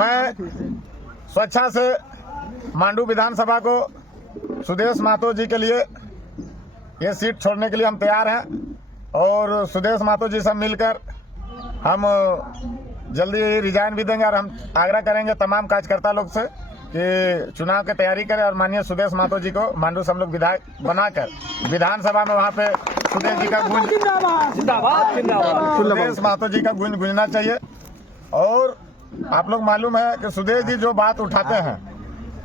मैं स्वेच्छा से मांडू विधानसभा को सुदेश महतो जी के लिए ये सीट छोड़ने के लिए हम तैयार हैं और सुदेश महतो जी से मिलकर हम जल्दी रिजाइन भी देंगे और हम आग्रह करेंगे तमाम कार्यकर्ता लोग से कि चुनाव की तैयारी करें और माननीय सुदेश महतो जी को मांडू से हम लोग विधायक बनाकर विधानसभा में वहाँ पे सुदेश जी का गूंज सुदेश महतो जी का गूंज गूंजना चाहिए। और आप लोग मालूम है कि सुदेश जी जो बात उठाते हैं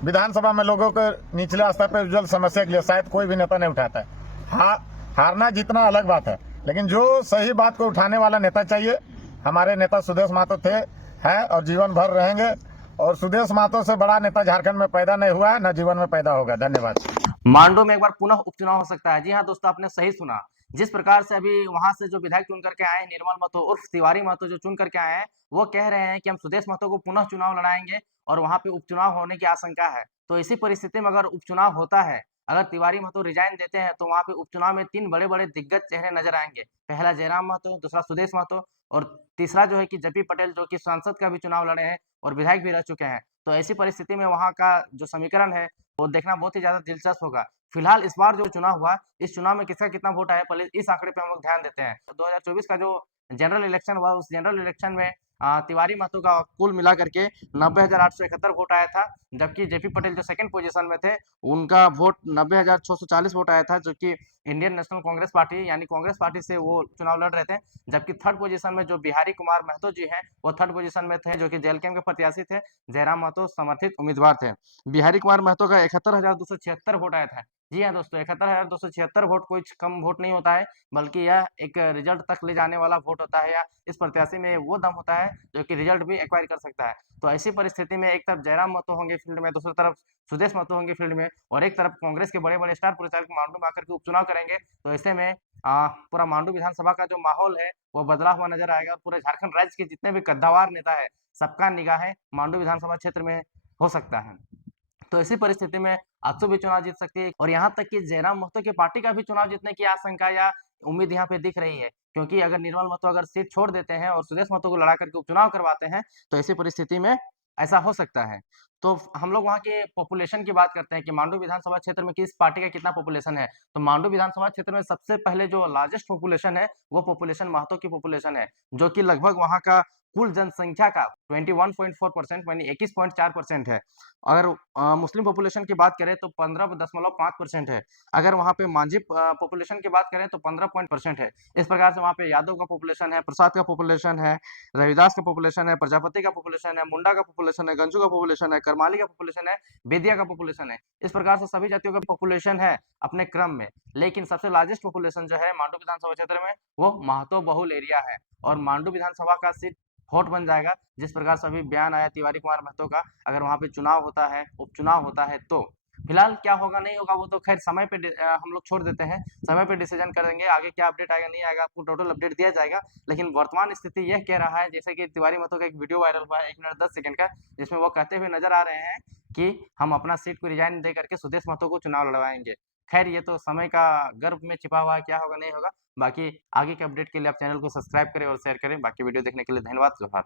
विधानसभा में लोगों के निचले स्तर पर उज्जवल समस्या के लिए शायद कोई भी नेता नहीं उठाता है। हारना जीतना अलग बात है, लेकिन जो सही बात को उठाने वाला नेता चाहिए। हमारे नेता सुदेश महतो थे, हैं और जीवन भर रहेंगे। और सुदेश महतो से बड़ा नेता झारखंड में पैदा नहीं हुआ है, न जीवन में पैदा होगा। धन्यवाद। मांडू में एक बार पुनः उपचुनाव हो सकता है। जी हाँ दोस्तों, आपने सही सुना। जिस प्रकार से अभी वहां से जो विधायक चुन करके आए हैं निर्मल महतो उर्फ तिवारी महतो जो चुन करके आए हैं, वो कह रहे हैं कि हम सुदेश महतो को पुनः चुनाव लड़ाएंगे और वहां पे उपचुनाव होने की आशंका है। तो इसी परिस्थिति में अगर उपचुनाव होता है, अगर तिवारी महतो रिजाइन देते हैं, तो वहां पे उपचुनाव में 3 बड़े-बड़े दिग्गज चेहरे नजर आएंगे। पहला जयराम महतो, दूसरा सुदेश महतो और तीसरा जो है कि जेपी पटेल, जो कि सांसद का भी चुनाव लड़े हैं और विधायक भी रह चुके हैं। तो ऐसी परिस्थिति में वहां का जो समीकरण है वो देखना बहुत ही ज्यादा दिलचस्प होगा। फिलहाल इस बार जो चुनाव हुआ, इस चुनाव में किसका कितना वोट आया, पहले इस आंकड़े पे हम लोग ध्यान देते हैं। 2024 का जो जनरल इलेक्शन हुआ, उस जनरल इलेक्शन में तिवारी महतो का कुल मिला करके 90,871 वोट आया था, जबकि जेपी पटेल जो सेकंड पोजीशन में थे, उनका वोट 90,640 वोट आया था, जो कि इंडियन नेशनल कांग्रेस पार्टी यानी कांग्रेस पार्टी से वो चुनाव लड़ रहे थे। जबकि थर्ड पोजीशन में जो बिहारी कुमार महतो जी हैं, वो थर्ड पोजीशन में थे, जो कि जेएलकेएम के प्रत्याशी थे। जयराम महतो समर्थित उम्मीदवार थे। बिहारी कुमार महतो का 71,276 वोट आया था। जी हाँ दोस्तों, 71,276 वोट कोई कम वोट नहीं होता है, बल्कि यह एक रिजल्ट तक ले जाने वाला वोट होता है, या इस प्रत्याशी में वो दम होता है जो कि रिजल्ट भी एक्वायर कर सकता है। तो ऐसी परिस्थिति में एक तरफ जयराम महतो होंगे फील्ड में, दूसरी तरफ सुदेश महतो होंगे फील्ड में, और एक तरफ कांग्रेस के बड़े-बड़े स्टार प्रचारक मांडू में आकर के उपचुनाव करेंगे। तो ऐसे में पूरा मांडू विधानसभा का जो माहौल है वो बदला हुआ नजर आएगा और पूरे झारखंड राज्य के जितने भी कद्दावर नेता है, सबका निगाहें मांडू विधानसभा क्षेत्र में हो सकता है। तो ऐसी परिस्थिति में आजसू भी चुनाव जीत सकती है और यहाँ तक कि जयराम महतो की पार्टी का भी चुनाव जीतने की आशंका या उम्मीद यहाँ पे दिख रही है, क्योंकि अगर निर्मल महतो अगर सीट छोड़ देते हैं और सुदेश महतो को लड़ा करके उपचुनाव करवाते हैं, तो ऐसी परिस्थिति में ऐसा हो सकता है। तो हम लोग वहाँ के पॉपुलेशन की बात करते हैं कि मांडू विधानसभा क्षेत्र में किस पार्टी का कितना पॉपुलेशन है। तो मांडू विधानसभा क्षेत्र में सबसे पहले जो लार्जेस्ट पॉपुलेशन है, वो पॉपुलेशन महतो की पॉपुलेशन है, जो कि लगभग वहाँ का कुल जनसंख्या का 21.4% यानी 21.4% है। अगर मुस्लिम पॉपुलेशन की बात करें तो 15.5% है। अगर वहाँ पे मांझी पॉपुलेशन की बात करें तो 15% है। इस प्रकार से वहाँ पे यादव का पॉपुलेशन है, प्रसाद का पॉपुलेशन है, रविदास का पॉपुलेशन है, प्रजापति का पॉपुलेशन है, मुंडा का पॉपुलेशन है, गंजू का पॉपुलेशन है, करमाली का पॉपुलेशन है, बेदिया का पॉपुलेशन है। इस प्रकार से सभी जातियों का पॉपुलेशन है अपने क्रम में, लेकिन सबसे लार्जेस्ट पॉपुलेशन जो है मांडू विधानसभा क्षेत्र में, वो महतो बहुल एरिया है और मांडू विधानसभा का सीट हॉट बन जाएगा। जिस प्रकार से अभी बयान आया तिवारी कुमार महतो का, अगर वहाँ पे चुनाव होता है, उपचुनाव होता है, तो फिलहाल क्या होगा नहीं होगा वो तो खैर समय पे हम लोग छोड़ देते हैं, समय पे डिसीजन करेंगे, आगे क्या अपडेट आएगा नहीं आएगा आपको टोटल अपडेट दिया जाएगा। लेकिन वर्तमान स्थिति यह कह रहा है, जैसे कि तिवारी महतो का एक वीडियो वायरल हुआ है 1 मिनट 10 सेकंड का, जिसमें वो कहते हुए नजर आ रहे हैं कि हम अपना सीट को रिजाइन दे करके सुदेश महतो को चुनाव लड़वाएंगे। खैर ये तो समय का गर्भ में छिपा हुआ है, क्या होगा नहीं होगा। बाकी आगे के अपडेट के लिए आप चैनल को सब्सक्राइब करें और शेयर करें। बाकी वीडियो देखने के लिए धन्यवाद। जोहार।